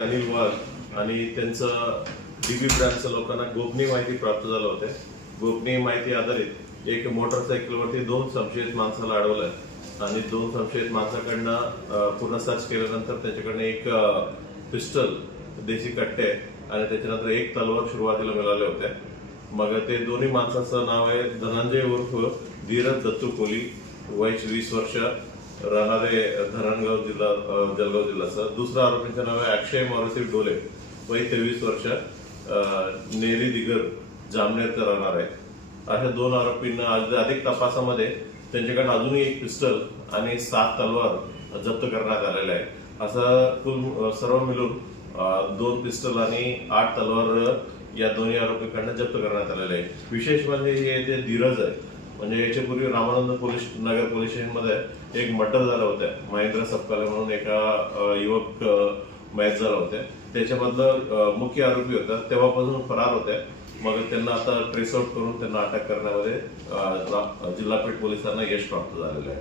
अनिल वाघ आणि त्यांचं डीबी ब्रँडच्या लोकांना गोपनीय माहिती प्राप्त झालं होते. गोपनीय माहिती आधारित एक मोटरसायकलवरती 2 संशयित माणसाला अडवलं आणि 2 संशयित माणसाकडनं पूर्ण सर्च केल्यानंतर त्याच्याकडनं एक पिस्टल, देशी कट्टे आणि त्याच्यानंतर एक तलवार सुरुवातीला मिळाले होते. मग ते दोन्ही माणसाचं नाव आहे धनंजय उर्फ धीरज दत्तू कोली, वय 20 वर्ष, राहणारे धरणगाव जिल्हा जळगाव जिल्ह्याचं. दुसरा आरोपीचं नाव आहे अक्षय मारुती डोले, वय 23 वर्ष, नेरी दिगर जामनेरचा राहणार आहे. अशा 2 आरोपींना अधिक तपासामध्ये त्यांच्याकडे अजूनही एक पिस्टल आणि 7 तलवार जप्त करण्यात आलेले आहे. असं कुल सर्व मिळून 2 पिस्टल आणि 8 तलवार या दोन्ही आरोपींकडनं जप्त करण्यात आलेले आहे. विशेष म्हणजे हे जे धीरज आहे, म्हणजे याच्यापूर्वी रामानंद नगर पोलीस स्टेशनमध्ये एक मर्डर झालं होतं. महेंद्र सपकाले म्हणून एका युवक मयत झाला होते. त्याच्यामधलं मुख्य आरोपी होता, तेव्हापासून फरार होते. मग त्यांना आता ट्रेस आउट करून त्यांना अटक करण्यामध्ये जिल्हा पेठ पोलिसांना यश प्राप्त झालेलं आहे.